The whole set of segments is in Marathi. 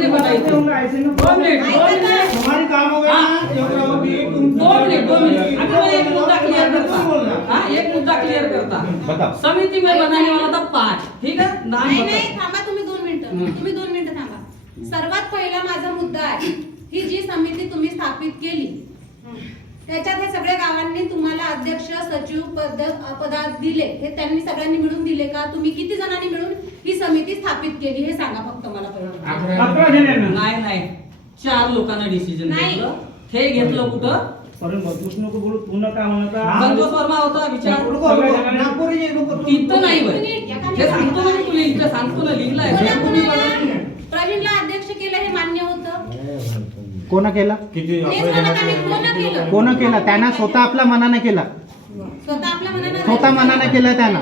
ने बनाई थी। 2 मिनट हमारी काम हो गया ना, दो मिनट अभी मैं एक मुद्दा क्लियर करता। हाँ, एक मुद्दा क्लियर करता। बताओ। समिति में बनाने वाला था 5, ठीक है, नाम नाही बता। नाही थांबा, तुम्ही 2 मिनिटं, तुम्ही 2 मिनिटं थांबा। सर्वात पहिला माझा मुद्दा आहे, ही जी समिती तुम्ही स्थापित केली त्याच्यात हे सगळ्या गावांनी तुम्हाला अध्यक्ष सचिव पद दिले, हे त्यांनी सगळ्यांनी मिळून दिले का? तुम्ही किती जणांनी मिळून ही समिती स्थापित केली हे सांगा फक्त मला पहिलं। नाही 4 लोकांना डिसिजन नाही. घेतलं, हे घेतलं कुठं? संतोष वर्मा होता विचार तिथं नाही बरं, हे सांगतो ना मी तुला, इथं सांगतो ना, लिहिलंय प्रवीणला अध्यक्ष केलं हे मान्य होतं, कोण केलं? तेच म्हणत आम्ही, कोण केलं? कोण केलं? त्यांना स्वतः आपल्या मनाने केला, स्वतः आपल्या मनानं स्वतः मनाने केलं त्यानं,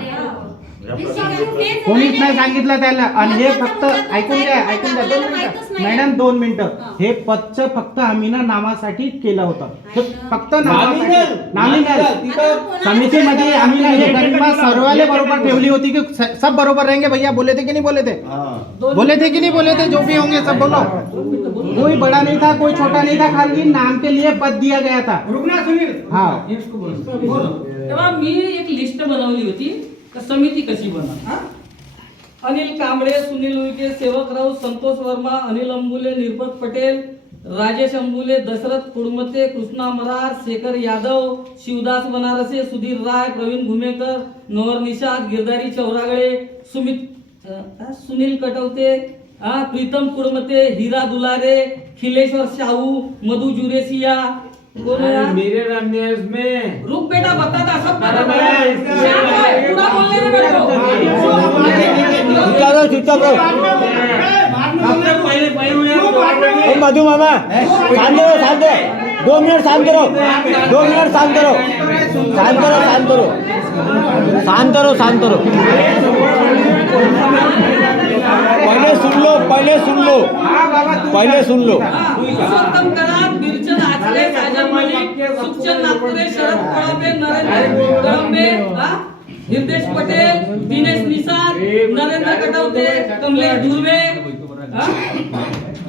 कोणीच नाही सांगितलं त्याला. आणि हे फक्त ऐकून घ्या 2 मिनिटं मॅडम, 2 मिनिटं. हे पदचं फक्त आम्हीना नावासाठी केलं होतं, हे फक्त नामिनल. समितीमध्ये आम्हीना हे गरिमा सर्वाले बरोबर ठेवली होती की सब बरोबर रहेंगे भैया, बोले थे कि नहीं बोले थे? बोले थे कि नहीं बोले थे? जो भी होंगे सब बोलो, कोई बड़ा नहीं था कोई छोटा नहीं था, खाली नाम के लिए पद दिया गया था। हाँ, तेव्हा मी एक लिस्ट बनवली होती, समिती कशी बनवा। अनिल कांबळे, सुनील उईके, सेवक राऊत, संतोष वर्मा, अनिल अंबुले, निर्पत पटेल, राजेश अंबुले, दशरथ कुडमते, कृष्णा मरार, शेखर यादव, शिवदास बनारसे, सुधीर राय, प्रवीण भूमेकर, नवर निषाद, गिरधारी चौरागळे, सुनील कटवते, प्रीतम कुडमते, हीरा दुलारे, खिलेश्वर शाहू, मधु जुरेसिया, मेरे रनर्स में रुक बेटा, बता था सब पूरा बोलने दे मेरे को। चुपचाप रहो। पहले मधु मामा शांत रहो, 2 मिनट शांत रहो, 2 मिनट शांत रहो, शांत रहो। पहले सुन लो। पुरुषोत्तम करात, बिरचंद आचरे, साजन मलिक, सुखचंद नागपुरे, शरद पळावे, नरेंद्र कळंबे, हिरदेश पटेल, दिनेश निसाद, नरेंद्र कटवते, कमलेश धुर्वे,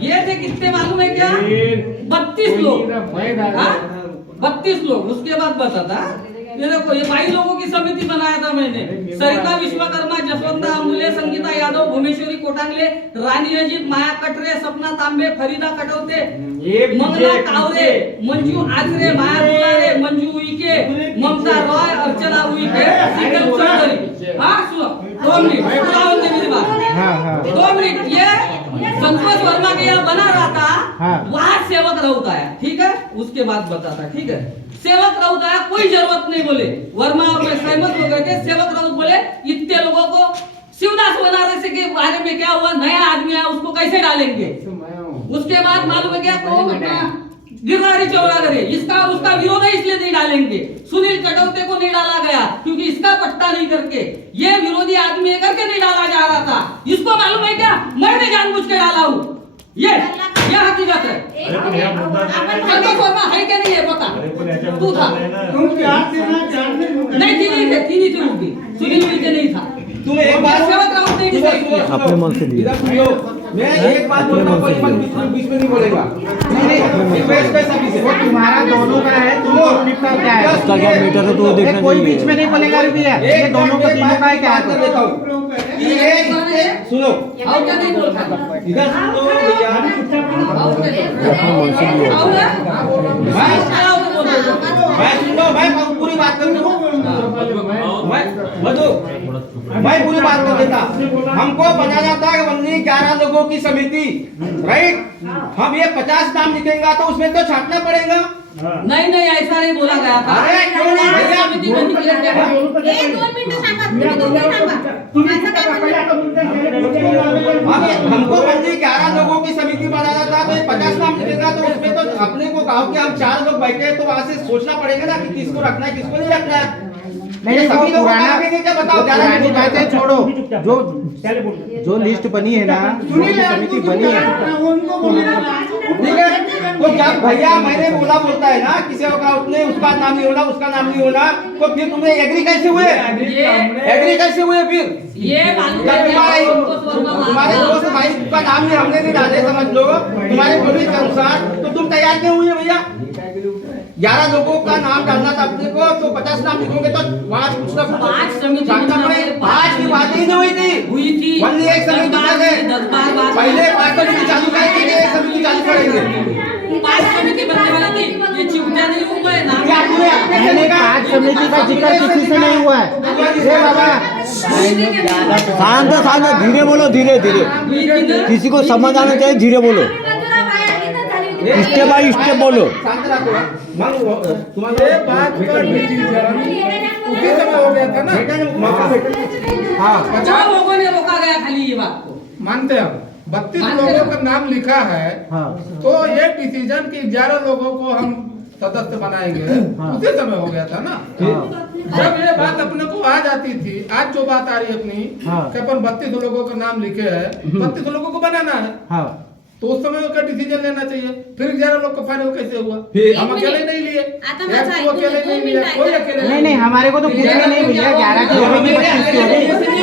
ये थे कितने मालूम है क्या? 32 लोग, 32 लोग। उसके बाद बताता ये देखो, ये 22 लोगों की समिति बनाया था मैंने। सरिता विश्वकर्मा, जसवंता अंबुले, संगीता यादव, भुवनेश्वरी कोटांगले, रानी अजीत, माया कटरे, सपना तांबे, फरीदा कटवते, मंगला कावरे, मंजू आचरे, माया दुलारे, मंजू उईके, ममता रॉय, अर्चना उईके, शीतल चौधरी। हाँ सुनो, 2 मिनट पूरा होने मेरी बात। 2 मिनट। ये संतोष वर्मा के यहाँ बना रहा था, वहाँ सेवक राउत आया, ठीक है, उसके बाद बताता, ठीक है। सेवक राउत आया, कोई जरूरत नहीं बोले, वर्मा और मैं सहमत होकर के सेवक राउत बोले इतने लोगों को शिवदास बनारसी के बारे में क्या हुआ, नया आदमी आया, उसको कैसे डालेंगे? उसके बाद मालूम है क्या, गिरधारी चौरागरे, इसका उसका विरोध है इसलिए नहीं डालेंगे। सुनील कटौते को नहीं डाला गया क्योंकि इसका पट्टा नहीं करके, ये विरोधी आदमी है करके नहीं डाला जा रहा था। इसको मालूम है क्या, मैंने जानबूझ के डाला हूँ, ये हकीकत है। संतोष वर्मा है क्या नहीं है पता? तू था नहीं, थी उनकी, सुनील उईके नहीं था। तुम्हें एक बात सेवक राउत नहीं डिसाइड किया। अपने मन से दिया। मैं एक बात बोलता हूँ, बीच में नहीं बोलेगा। वो तुम्हारा दोनों का है, तुम दोनों निपटा क्या है? उसका क्या मैटर है, तो देखना कोई चाहिए। बीच में नहीं बोलेगा भैया, ये दोनों का तीनों का है क्या? कर देता हूँ। ये सुनो, और क्या नहीं बोलता? इधर सुनो भैया। मैं सुन लो, मैं पूरी बात कर दूँ। मैं पूरी बात कर देता। हमको बनाना था कि 11 लोगों की समिति, राइट? हम ये 50 नाम लिखेंगे तो उसमें तो छापना पड़ेगा। नहीं ऐसा नहीं बोला गया था। अरे क्यों नहीं भैया? समिति बनी के लिए क्या? 2 मिनिटं थांबा, तुम्ही 2 मिनिटं थांबा। माझं काय म्हणणं? हमको बंदी 11 लोगों की समिति बनाना था, तो 50 नाम लिखेगा तो उसमें तो अपने को गाँव के हम 4 लोग बैठे हैं, तो वहाँ से सोचना पड़ेगा ना कि किसको रखना है किसको नहीं रखना है। नहीं, सभी लोगों को पुराना रखेंगे क्या बताओ? पुरानी बातें छोड़ो, जो लिस्ट बनी है ना, जो समिति बनी है, ठीक है, तो जब भैया मैंने बोलता है ना किसी का उसने उसका नाम नहीं होना, उसका नाम नहीं होना, तो फिर तुमने एग्री कैसे हुए? एग्री कैसे हुए फिर? ये मालूम जब है तुम्हारे दोस्त भाई का नाम नहीं हमने नहीं डाले, समझ लो तुम्हारे प्रवेश के अनुसार, तो तुम तैयार क्यों हुए भैया? 11 लोगों का नाम डालना था अपने को, तो 50 नाम लिखोगे तो 5 कुछ ना कुछ 5 समिति जानना पड़ेगा। 5 की बात ही नहीं हुई थी, वनली एक समिति थे, पहले 5 समिति चालू करेंगे, एक समिति चालू करेंगे। 5 समिति बनने वाली थी, ये चिमटा नहीं हुआ है ना। क्या तूने अपने से लेगा? आज समिति का जिक्र किसी से नहीं हुआ है। ये बाबा शांत शांत, धीरे बोलो, धीरे धीरे, किसी को समझ आना चाहिए, धीरे बोलो, स्टेप बाय स्टेप बोलो। शांत रखो। मग तुम्हारे बात कर उसी समय हो गया था ना। हाँ, 50 लोगों ने रोका गया खाली ये बात को। मानते हैं हम 32 लोगों का नाम लिखा है, तो ये डिसीजन कि 11 लोगों को हम सदस्य बनाएंगे, उसी समय हो गया था ना। जब ये बात अपने को आ जाती थी, आज जो बात आ रही है अपनी कि अपन 32 लोगों का नाम लिखे है, 32 लोगों को बनाना है, तो उस समय का डिसीजन लेना चाहिए। फिर 11 लोग का फाइनल कैसे हुआ? हम अकेले नहीं लिए, आता या माझा तू अकेले नहीं लिया, कोई अकेले नहीं नहीं, हमारे को तो कुछ भी नहीं भैया, 11 की होगी, 25 की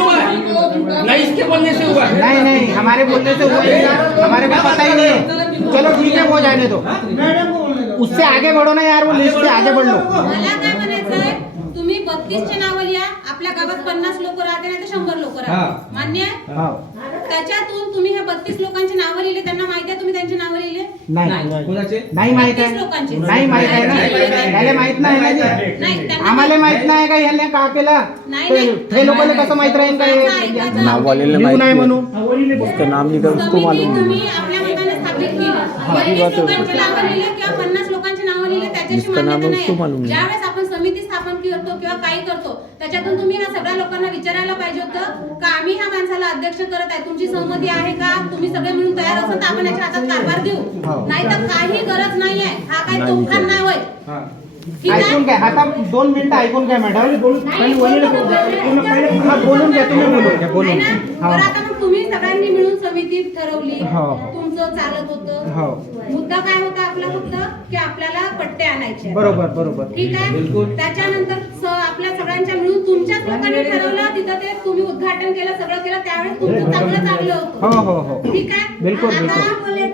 होगी। नहीं इसके बोलने से हुआ। नहीं नहीं, हमारे बोलने से हुआ ही नहीं, हमारे को पता ही नहीं है। चलो ठीक है, वो जाने दो, उससे आगे बढ़ो ना यार, वो लिस्ट से आगे बढ़ लो। मला काय म्हणायचंय, तुम्ही 32 चे नाव लिहा, आपल्या गावात 50 लोक राहते नाही तर 100 लोक राहते, मान्य आहे? त्याच्यातून तुम्ही हे 32 लोकांची नावं लिहिले, त्यांना माहिती आहे तुम्ही त्यांची नावं लिहिले? नाही कोणाचे? नाही माहित 32 आहे, लोकांची नाही माहित आहे ना, याला माहित नाही ना जे. नाही, त्यांना आम्हाला माहित नाही का ह्याने का केला, नाही, नाही. हे लोकांना कसं माहित राहील का नाव वालेले लिहू नाही म्हणून? उसका नाम लिखा उसको समिती मालूम है। तुम्ही आपल्या मताने स्थापित केली, 32 लोकांची नावं लिहिले किंवा 50 लोकांची नावं लिहिले, त्याच्याशी जिसका नाम मान्यता उसको मालूम नाही. नहीं. ज्यावेळेस आपण समिती स्थापन करतो किंवा काही करतो, त्याच्यातून तुम्ही ह्या सगळ्या लोकांना विचारायला पाहिजे होतं का आम्ही ह्या माणसाला अध्यक्ष करत आहे, तुमची सहमती आहे का? तुम्ही सगळे मिळून तयार असाल तर आपण याच्या हातात कारभार देऊ, नाहीतर काही गरज नाहीये. हा काही तोफखान नाही होय, ठीक आहे? ऐकून घ्या, आता 2 मिनिटं ऐकून घ्या मॅडम. नाही, बोलून घ्या. हा बोलून घ्या, तुम्ही बोलून घ्या, बोलून आहे ना? हा. बरं, आता मग तुम्ही सगळ्यांनी मिळून समिती ठरवली, हो. तुमचं चालत होतं. हो. मुद्दा काय होता आपला फक्त की आपल्याला पट्टे आणायचे आहेत. बरोबर बरोबर. ठीक आहे. त्याच्यानंतर आपल्या सगळ्यांच्या मिळून तुमच्याच लोकांनी ठरवलं, तिथं ते तुम्ही उद्घाटन केलं, सगळं केलं, त्यावेळेस तुमचं चांगलं हो होतं. हो हो. ठीक आहे. बिलकुल, आता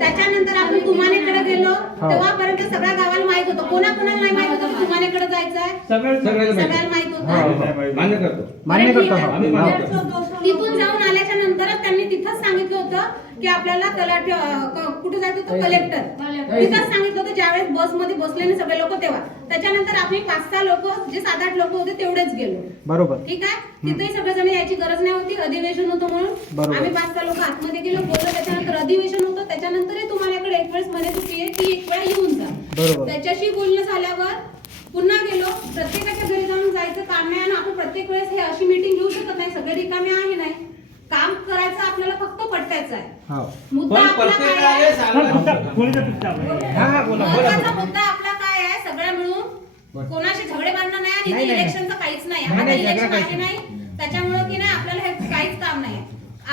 त्याच्यानंतर आपण तुमानेकडे गेलो, तेव्हापर्यंत सगळ्या गावाला माहित होतं, कोणाकोणाला नाही माहित होतं तुमानेकडे जायचं आहे, सगळ्याला माहित होतं. मान्य करतो. मान्य करतो. आम्ही हा. मान्य करतो. तिथून जाऊन आल्याच्या नंतरच त्यांनी तिथंच सांगितलं होतं की आपल्याला तलाठी कुठे जायचं होतं, कलेक्टर तिथंच सांगितलं होतं. ज्यावेळेस बसमध्ये बसले ना सगळे लोक, तेव्हा त्याच्यानंतर आम्ही 5-6 लोक, जे 7-8 लोक होते तेवढेच गेलो. बरोबर. ठीक आहे. तिथेही सगळेजण यायची गरज नाही होती, अधिवेशन होतं म्हणून आम्ही 5-6 लोक आतमध्ये गेलो, बोललो. त्याच्यानंतर अधिवेशन होतं, त्याच्यानंतरही तुम्हाला एक वेळेस म्हणत होती की एक वेळा येऊन जा. बरोबर. त्याच्याशी बोलणं झाल्यावर पुन्हा गेलो. प्रत्येकाच्या घरी जाऊन जायचं काम नाही, आणि आपण प्रत्येक वेळेस हे अशी मीटिंग घेऊ शकत नाही, सगळे रिकामे आहे नाही. काम करायचं आपल्याला फक्त पट्ट्याचं आहे. हो. मुद्दा पण आपला काय प्रत्येकाला आहे? सांगा. हा हा बोला. महत्त्वाचा मुद्दा आपला काय आहे? सगळ्या मिळून कोणाशी झगडे भांडणं नाही, आणि नाही, नाही. इलेक्शनचं काहीच नाही. नाही, आता नाही, इलेक्शन झगडा आहे काहीच नाही, त्याच्यामुळे की नाही आपल्याला हे काहीच काम नाही.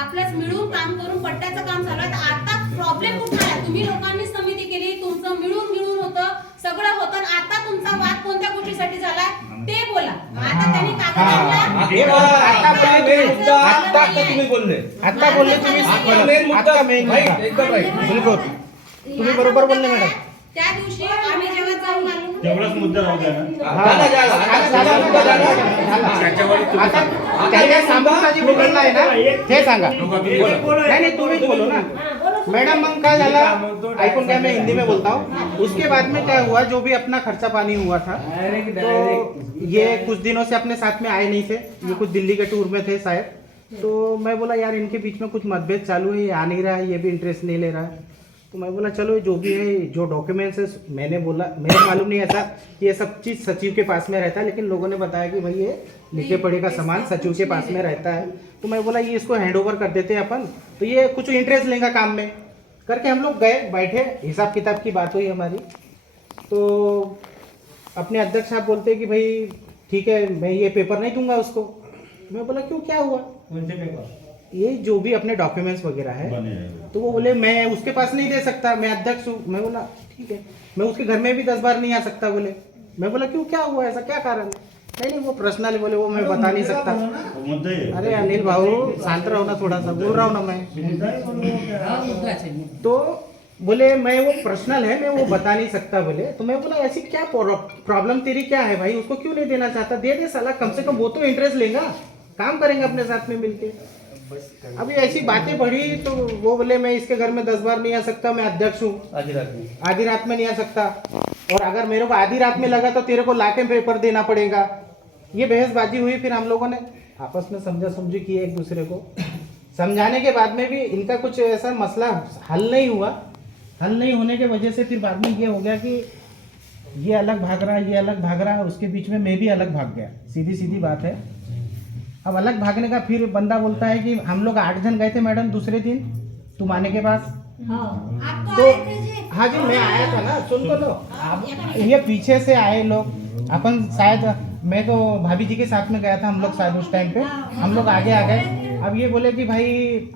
आपल्याच मिळून काम करून पट्ट्याचं काम चालू आहे. तर आता प्रॉब्लेम कुठला आहे? तुम्ही लोकांनी समिती केली, तुमचं मिळून होतं, सगळं होतं, आणि आता तुमचा वाद कोणत्या गोष्टीसाठी झालाय ते बोला. आता त्यांनी कागद आणला. हे बघा, आता बोलले मेन मुद्दा, आता तुम्ही बोलले. आता बोलले तुम्ही, आता मेन मुद्दा, आता मेन right, मुद्दा. एकदम right. बिलकुल. तुम्ही बरोबर बोलले मॅडम. त्या दिवशी आम्ही जेव्हा जाऊन आलो, झाला, झाला. आता त्याच्या समोरचा जी बोलणं आहे ना, हे सांगा. नहीं नहीं, तुम्ही बोलो ना मैडम. मग काय झाला, ऐकून क्या, मैं हिंदी में बोलता हूँ. उसके बाद में क्या हुआ, जो भी अपना खर्चा पानी हुआ था, तो ये कुछ दिनों से अपने साथ में आए नहीं थे, ये कुछ दिल्ली के टूर में थे शायद. तो मैं बोला यार इनके बीच में कुछ मतभेद चालू है, ये आ नहीं रहा है, ये भी इंटरेस्ट नहीं ले रहा है. तो मैं बोला चलो जो भी है, जो डॉक्यूमेंट्स है, मैंने बोला मेरे मालूम नहीं ऐसा कि ये सब चीज़ सचिव के पास में रहता है, लेकिन लोगों ने बताया कि भाई ये लिखे पढ़े का सामान सचिव के पास में रहता है. तो मैं बोला ये इसको हैंड ओवर कर देते हैं अपन, तो ये कुछ इंटरेस्ट लेगा काम में करके. हम लोग गए, बैठे, हिसाब किताब की बात हुई हमारी. तो अपने अध्यक्ष साहब बोलते कि भाई ठीक है, मैं ये पेपर नहीं दूंगा उसको. मैं बोला क्यों, क्या हुआ? ये जो भी अपने डॉक्यूमेंट्स वगैरह है, तो वो बोले मैं उसके पास नहीं दे सकता, मैं अध्यक्ष हूँ। मैं बोला ठीक है, मैं उसके घर में भी 10 बार नहीं आ सकता बोले। मैं बोला क्यों, क्या हुआ, ऐसा क्या कारण है? नहीं वो पर्सनली बोले, वो मैं बता नहीं सकता। अरे अनिल भाऊ शांत रहो ना, थोड़ा सा बोल रहा हूँ ना मैं। तो बोले मैं वो पर्सनल है, मैं वो बता नहीं सकता बोले। तो मैं बोला ऐसी क्या प्रॉब्लम तेरी क्या है भाई, उसको क्यों नहीं देना चाहता? दे दे साला, कम से कम वो तो इंटरेस्ट लेगा, काम करेंगे अपने साथ में मिलके। अभी ऐसी बातें बढ़ी तो वो बोले मैं इसके घर में 10 बार नहीं आ सकता, मैं अध्यक्ष हूँ, आधी रात में नहीं आ सकता, और अगर मेरे को आधी रात में लगा तो तेरे को लाके पेपर देना पड़ेगा। ये बहसबाजी हुई। फिर हम लोगों ने आपस में समझा समझी की एक दूसरे को। समझाने के बाद में भी इनका कुछ ऐसा मसला हल नहीं हुआ। हल नहीं होने की वजह से फिर बाद में ये हो गया कि ये अलग भाग रहा है, ये अलग भाग रहा है, उसके बीच में मैं भी अलग भाग गया। सीधी सीधी बात है। अब अलग भागने का फिर बंदा बोलता है कि हम लोग 8 जन गए थे मैडम दूसरे दिन तुम आने के पास। आप तो आए थे जी? हाँ जी मैं आया था ना, सुन तो लो। अब ये पीछे से आए लोग, अपन शायद मैं तो भाभी जी के साथ में गया था हम लोग, शायद उस टाइम पे हम लोग आगे आ गए। अब ये बोले कि भाई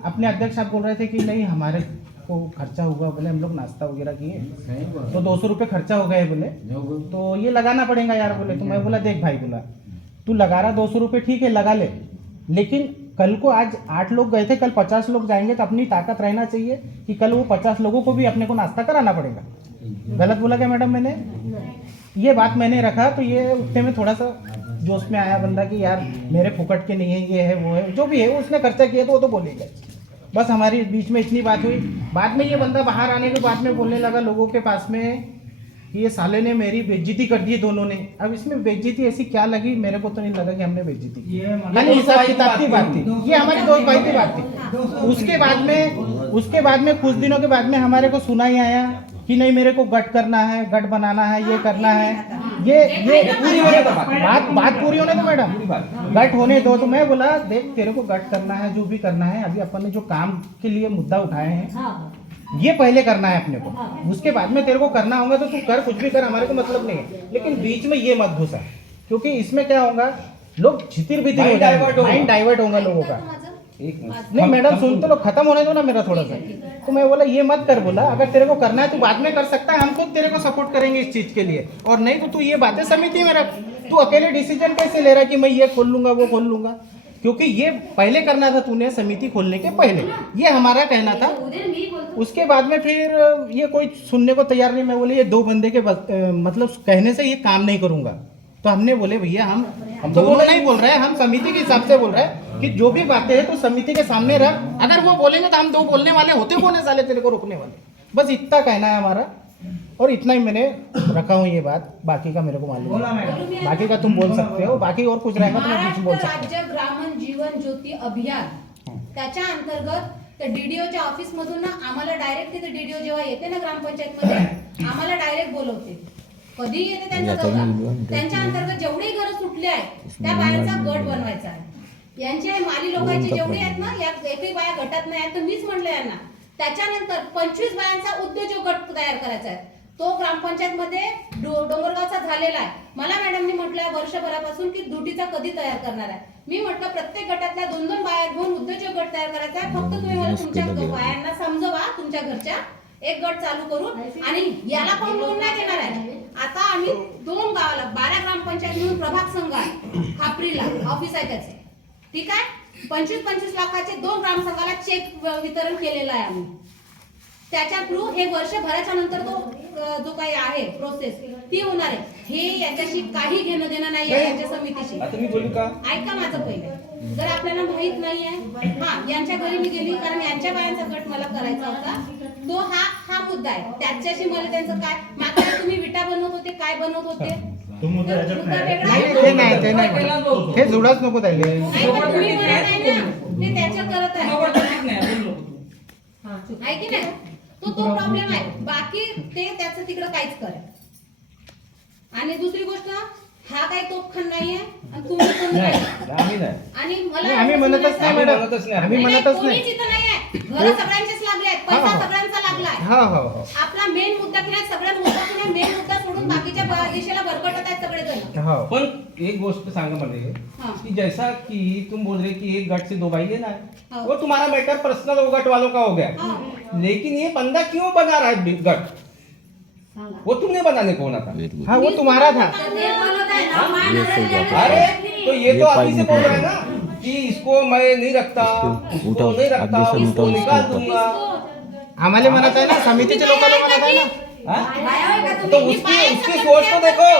अपने अध्यक्ष साहब बोल रहे थे कि नहीं हमारे को खर्चा हुआ, बोले हम लोग नाश्ता वगैरह किए तो 200 रुपये खर्चा हो गए बोले, तो ये लगाना पड़ेगा यार बोले। तो मैं बोला देख भाई बोला तू लगा रहा 200 रुपये ठीक है लगा ले, लेकिन कल को आज 8 लोग गए थे, कल 50 लोग जाएंगे तो अपनी ताकत रहना चाहिए कि कल वो 50 लोगों को भी अपने को नाश्ता कराना पड़ेगा। गलत बोला क्या मैडम मैंने? ये बात मैंने रखा तो ये उठने में थोड़ा सा जोश में आया बंदा कि यार मेरे फुकट के नहीं है, ये है वो है, जो भी है उसने खर्चा किया तो वो तो बोलेगा। बस हमारी बीच में इतनी बात हुई। बाद में ये बंदा बाहर आने के बाद में बोलने लगा लोगों के पास में कि ये साले ने मेरी बेइज्जती कर दी दोनों ने। अब इसमें बेइज्जती ऐसी क्या लगी, मेरे को तो नहीं लगा कि हमने बेइज्जती की। खाली हिसाब किताब की बात थी, ये हमारी दोस्त भाई की बात थी। उसके बाद में कुछ दिनों के बाद में हमारे को सुना ही आया कि नहीं मेरे को गठ करना है, गठ बनाना है, ये करना है। ये पूरी होने दो, बात पूरी होने दो मैडम, गठ होने दो। तो मैं बोला देख तेरे को गठ करना है, जो भी करना है, अभी अपन ने जो काम के लिए मुद्दा उठाए हैं ये पहले करना है अपने को, उसके बाद में तेरे को करना होगा तो तू कर, कुछ भी कर, हमारे को मतलब नहीं है, लेकिन बीच में ये मत घुसा, क्योंकि इसमें क्या होगा लोग छितिर बितिर हो जाएंगे, माइंड डाइवर्ट होगा लोगों का। नहीं मैडम सुन तो लो, खत्म होने दो ना मेरा थोड़ा सा। तो मैं बोला ये मत कर, बोला अगर तेरे को करना है तो बाद में कर सकता है, हम खुद तेरे को सपोर्ट करेंगे इस चीज के लिए, और नहीं तो तू ये बातें समिति में रख। तू अकेले डिसीजन कैसे ले रहा है कि मैं ये खोल लूंगा वो खोल लूंगा, क्योंकि ये पहले करना था तूने समिति खोलने के पहले, ये हमारा कहना था। उसके बाद में फिर ये कोई सुनने को तैयार नहीं। मैं बोले ये 2 बंदे के मतलब कहने से ये काम नहीं करूंगा। तो हमने बोले भैया हम तो वो नहीं बोल रहे हैं, हम समिति के हिसाब से बोल रहे हैं कि जो भी बातें हैं तो समिति के सामने रख, अगर वो बोलेंगे तो हम 2 बोलने वाले होते कौन है साले तेरे को रोकने वाले। बस इतना कहना है हमारा, और इतना ही मैंने रखा हूँ ये बात, बाकी का मेरे को मालूम है, बाकी का तुम बोल सकते हो, बाकी और कुछ रहेगा तो मैं बीच में बोल सकता हूँ। राज्य ग्रामीण जीवन ज्योती अभियान त्याच्या अंतर्गत त्या डीडीओच्या ऑफिस मधून ना आम्हाला डायरेक्ट तिथे डीडीओ जेव्हा येते ना ग्रामपंचायत मध्ये आम्हाला डायरेक्ट बोलवते, कधी येते त्यांचा दौरा, त्यांच्या अंतर्गत जेवढी घरं सुटली आहेत त्या बायांचा गट बनवायचा आहे। यांचे माली लोकांचे जेवढे आहेत ना, या एकही बाया गटात नाही आहेत, तर मीच म्हणलं यांना त्याच्यानंतर 25 बायांचा उद्योजक गट तयार करायचा आहे। तो ग्रामपंचायत मध्ये डोंगरगावचा झालेला आहे। मला मॅडमनी म्हटलं वर्षभरापासून की दुटीचा कधी तयार करणार आहे। मी म्हटलं प्रत्येक गटातल्या 2-2 बाया घेऊन उद्योजक गट तयार करायचा आहे। फक्त तुम्ही मला तुमच्या बायांना समजवा, तुमच्या घरच्या एक गट चालू करून, आणि याला पण लोन नाही देणार आहे। आता आम्ही 2 गावाला 12 ग्रामपंचायत म्हणून प्रभाग संघ आहे, खापरीला ऑफिस आहे त्याचे, ठीक आहे। 25-25 लाखाचे 2 ग्रामसंघाला चेक वितरण केलेलं आहे आम्ही। त्याच्या थ्रू हे वर्षभराच्या नंतर तो जो काही आहे प्रोसेस ती होणार आहे। हे याच्याशी काही घेणं देणं नाही आहे यांच्या समितीशी। ऐका माझं पहिले, जर आपल्याला माहित नाही आहे, हा यांच्या घरी मी गेली कारण यांच्या बायांचा गट मला करायचा होता, तो हा मुद्दा आहे। त्याच्याशी मला त्यांचं काय मागच्या तुम्ही विटा बनवत होते, काय बनवत होते, हे जुडाच नको त्याला, तुम्ही म्हणत आहे ना ते त्याच्या करत आहे, आहे की नाही, तो प्रॉब्लेम आहे। बाकी ते त्याचं तिकडं काहीच करा। आणि दुसरी गोष्ट, हा काही तोपखान नाहीये आणि तुम्ही पण नाही, आणि मला आम्ही म्हणतच नाही मॅडम, आम्ही म्हणतच नाही। कोणीच इथं नाहीये, घर सगळ्यांचेच लागले आहेत, पैसा सगळ्यांचा लागलाय, हो हो हो आपला मेन मुद्दा की नाही, सगळे मुद्दा की नाही, मेन मुद्दा सोडून बाकीच्या दिशेला भरकटत आहेत सगळेजण. हो पर एक गोष्ट सांगा मुझे हाँ। कि जैसा कि तुम बोल रहे कि एक गट से 2 भाई लेना है, हाँ। वो तुम्हारा मैटर पर्सनल वो गट वालों का हो गया, हाँ। लेकिन ये बंदा क्यों बना रहा है गट? वो तुमने बनाने को होना था। हाँ वो तुम्हारा था. अरे तो ये तो आदमी से बोल रहा है ना कि इसको मैं नहीं रखता, उसको नहीं रखता, उसको निकाल दूंगा। आम्हाला म्हणत आहे ना, समितीच्या लोकांना म्हणत आहे ना. हाँ? तो उसकी सोच को देखो।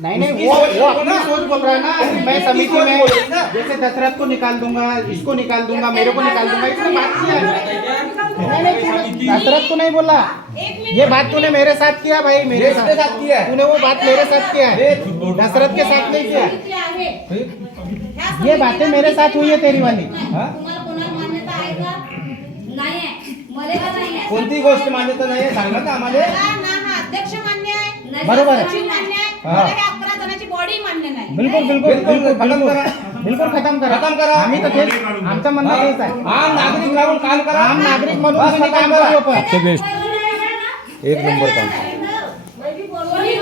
नहीं नहीं उसकी वो सोच वो देखो अपनी ना। सोच बोल रहा है ना कि मैं उसकी समिति सोच में बोल रही ना। जैसे दशरथ को निकाल दूंगा, इसको निकाल दूंगा, मेरे को निकाल दूंगा, इसने बात किया नहीं नहीं दशरथ को नहीं बोला. ये बात तूने मेरे साथ किया भाई, मेरे किसके साथ किया है? तूने वो बात मेरे साथ किया है, दशरथ के साथ नहीं किया. ये बातें मेरे साथ हुई है तेरी वाली. हाँ? तुम्हाला कोणाला मान्यता आहे का? नाही आहे. मला का नाही आहे? कोणती गोष्ट मान्यता नाही आहे सांगा ना आम्हाला. मला ना हा अध्यक्ष मान्य आहे, बरोबर आहे. सचिव मान्य आहे, हा. मला हे 11 जणांची बॉडी मान्य नाही. बिल्कुल बिल्कुल बिल्कुल, बिल्कुल खतम बिल्कुल करा. बिल्कुल खत्म करा. खतम करा. आम्ही तर तेच आमचं म्हणणं तेच आहे. आम नागरिक राहून काम करा. आम नागरिक म्हणून बस तुम्ही खतम काम करा. करू पण. सबसे बेस्ट एक नंबर काम.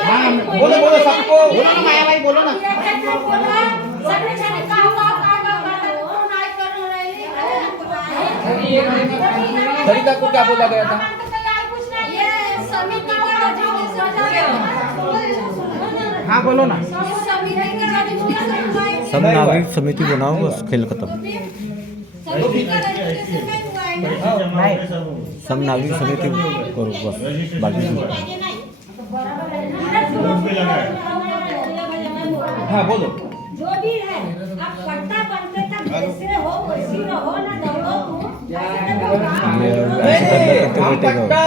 हाँ, बोलो बोलो सबको. बोलो ना मायाबाई, बोलो ना. सरिता को क्या बोला गया था? हाँ बोलो ना. सब नागरिक समिति बनाओ, बस खेल खत्म. नाही. सब नागरिक समिति करो बस, बाकी हाँ बोलो. जो भी है आप पट्टा बनते तक जैसे हो वैसी रहो ना दौड़ो तुम ऐसे तो काम हम पट्टा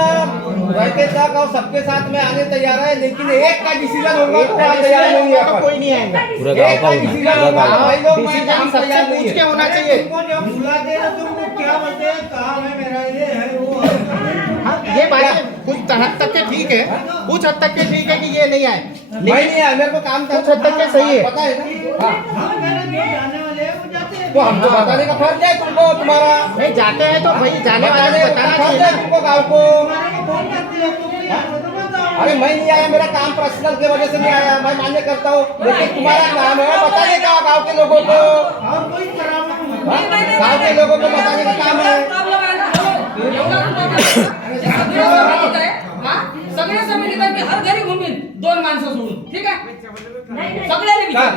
रहते तक और सबके साथ में आने तैयार है, लेकिन एक का डिसीजन होगा तो आज तैयार नहीं है अपन. कोई नहीं आएगा. पूरा गाँव का होना है, पूरा गाँव का. भाई लोग मैं डिसीजन काम सबसे तैयार नहीं पूछ के है. होना चाहिए. जब बुलाते हैं तुमको क्या बोलते हैं, काम है मेरा, ये है वो है. हाँ, ये बात कुछ हद तक के ठीक है, कुछ हद तक के ठीक है कि ये नहीं आए, मैं लेकिन नहीं है, मेरे को काम कुछ हद तक के सही है. पता है ना. हाँ. हम मेरे जो जाने वाले हैं वो जाते हैं. तो हमको बताने का फर्ज है तुमको, तुम्हारा नहीं जाते हैं तो भाई जाने वाले बताने को का बताना फर्ज चाहिए है ना. तुमको गाँव को. हमारे को फोन करते हैं तुम नहीं आते तो बताओ. अरे मैं नहीं आया, मेरा काम पर्सनल की वजह से नहीं आया, मैं मान्य करता हूँ, लेकिन तुम्हारा काम है बताने का गाँव के लोगों को. और कोई खराब नहीं. हाँ? गाँव के लोगों को बताने का काम है. सगळ्या समितीत मी हर घरी घुमीन 2 माणसं सोडून, ठीक आहे सगळ्याला विचार,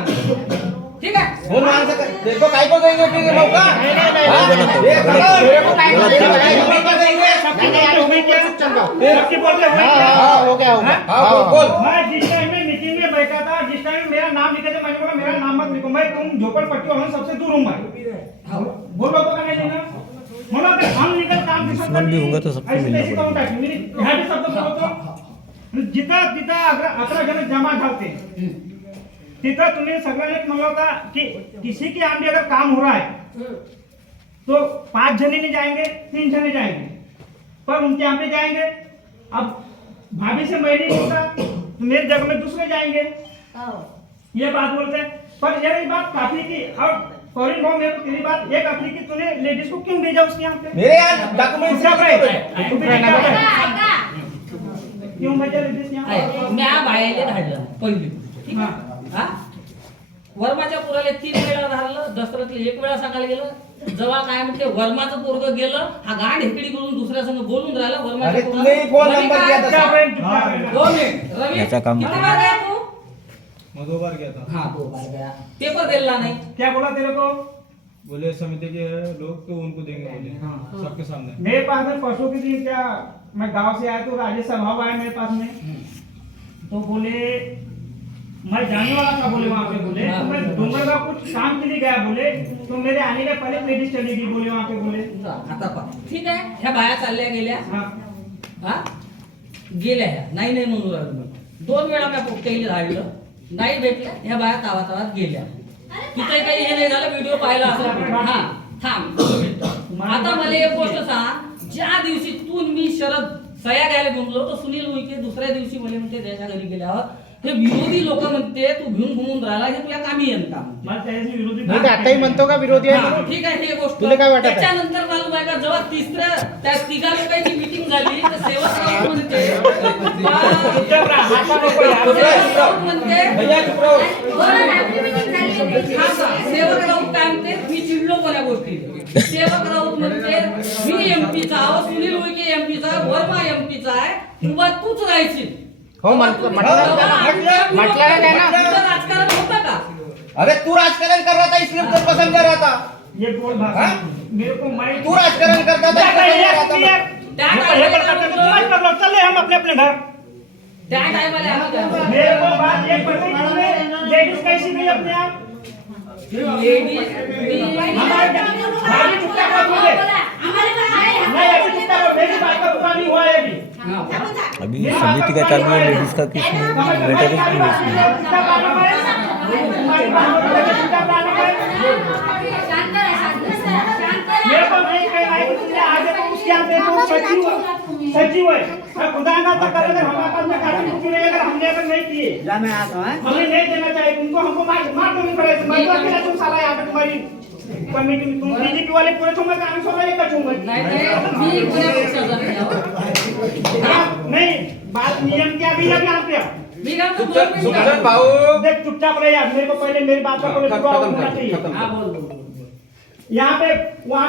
ठीक आहे. वो माणसं देखो काय को देंगे फिर ये मौका. हाँ? ये मेरे को काय को देंगे? मौका देंगे. नहीं, नहीं, यार, वो भी क्या चल रहा. फिर हाँ, हाँ, हो गया होगा. हाँ बोल. मैं जिस टाइम में मीटिंग में बैठा था, जिस टाइम मेरा नाम लिखे थे, मैंने बोला मेरा नाम मत लिखो, मैं तुम झोपड़पट्टी वालों सबसे दूर हूँ मैं. बोल बाबा का नहीं लेना. बोला अगर हम लीगल काम के दुश्मन भी होगा तो सबको मिलना पड़ेगा. ह्या बी शब्द बोलतो. जिथं तिथं 11 जण जमा झालते, तिथं तुम्ही सगळ्यांनी म्हणलं होता कि किसी के यहाँ भी अगर काम हो रहा है तो 5 जने नहीं जाएंगे, 3 जने जाएंगे, पर उनके यहाँ पे जाएंगे. अब भाभी से मैं नहीं बोलता तो मेरे जगह में दूसरे जाएंगे, ये बात बोलते हैं. पर ये बात काफी की. और फॉरेन भाव मेरे को तेरी बात एक आखिरी की, तूने लेडीज को क्यों भेजा उसके यहाँ पे? मेरे यहाँ डॉक्यूमेंट क्यों भेजा लेडीज यहाँ? म्या बायाले धाडलं पहिली, ठीक आहे. हा वर्माच्या पुराले 3 वेळा धाडलं, दशरथले 1 वेळा सांगायला गेलं. जेव्हा काय म्हणते वर्माचं पोरग गेलं, हा गांड हेकडी करून दुसऱ्या संग बोलून राहिला. अरे वर्माच्या तुने फोन नंबर दिया था. दोन मिनिट रवी, याचा काम. किती बार गया तू? मैं 2 बार गया था. हाँ 2 बार गया. पेपर दिला नहीं. क्या बोला तेरे को? बोले समिति के लोग तो उनको देंगे बोले, सबके सामने. मेरे पास में परसों के दिन क्या, मैं गांव से आया तो राजेश सभाव आया मेरे पास में, तो बोले मैं जाने वाला था, बोले वहाँ पे बोले तो मैं डोंगरगांव कुछ काम के लिए गया, बोले तो मेरे आने के पहले लेडीज चली गई, बोले वहाँ पे बोले. आता पहा, ठीक आहे. ह्या बाया चालल्या गेल्या, हाँ हा गेल्या ह्या नाही नाही म्हणून राहिलो मी. 2 वेळा मी पोपटेली धाडलं, नाही भेटल्या. ह्या बाया तावातावात गेल्या. तिथे काही हे नाही झालं, व्हिडिओ पाहिला असं. हा थांब 2 मिनिटं. आता मला एक गोष्ट सांग, ज्या दिवशी तू मी शरद सह्या घ्यायला घुमलो तर सुनील उईके दुसऱ्या दिवशी मला म्हणते त्याच्या घरी गेल्यावर हे विरोधी लोक म्हणते तू घेऊन घुमून राहिला, हे तुला कामी येईल का? मला त्याच्याशी विरोधी नाही, ते आताही म्हणतो का विरोधी आहे हा, म्हणून? ठीक आहे. हे गोष्ट तुला काय वाटत आहे? त्याच्यानंतर मालूम आहे का, जेव्हा तिसऱ्या त्या 3 लोकांची मीटिंग झाली तर सेवकराव चुपचाप राहा. हात नको यार. म्हणते भैया चुप रहो. सेवक राऊत काय म्हणते मी चिडलो कोण्या गोष्टी सेवक राऊत म्हणते मी एमपीचा आहो सुनील उईके एमपीचा वर्मा एमपीचा आहे किंवा तूच राहायची हो म्हटलं काय ना राजकारण होतं का अरे तू राजकारण कर रहा था इसलिए तो पसंद कर रहा था ये बोल भाषा मेरे को माइक तू राजकारण करता था इसलिए पसंद कर रहा था चले हम अपने अपने घर. त्या टायमाला मेरे को बात ये पता है लेडीज कैसी गई अपने आप भाभी चुपचाप रहो मुझे. नहीं अभी चुपचाप रहो. मेरी बात का पूरा नहीं हुआ है अभी. अभी समिति का चालू है लेडीज का किस बेटर मेरे को नहीं कहना है कि तुमने आगे तो उसके आगे तो सचिव है. मैं खुदा ना तो करे अगर हमारे पास में काफी मुक्ति नहीं अगर हमने अगर नहीं किए हमें नहीं देना चाहिए तुमको. हमको मार दो नहीं पड़ेगा. मैं तो अकेला तुम साला यहाँ पे तुम्हारी कमेटी में तुम बीजेपी वाले पूरे छूंगा कि आगे सोला एक छूंगा. नहीं बात नियम क्या भी है यहाँ पे. सुखचंद भाऊ देख चुपचाप रहे यार. मेरे को पहले मेरी बात का पूरा होना चाहिए. खत्म. यहाँ पे वहाँ पे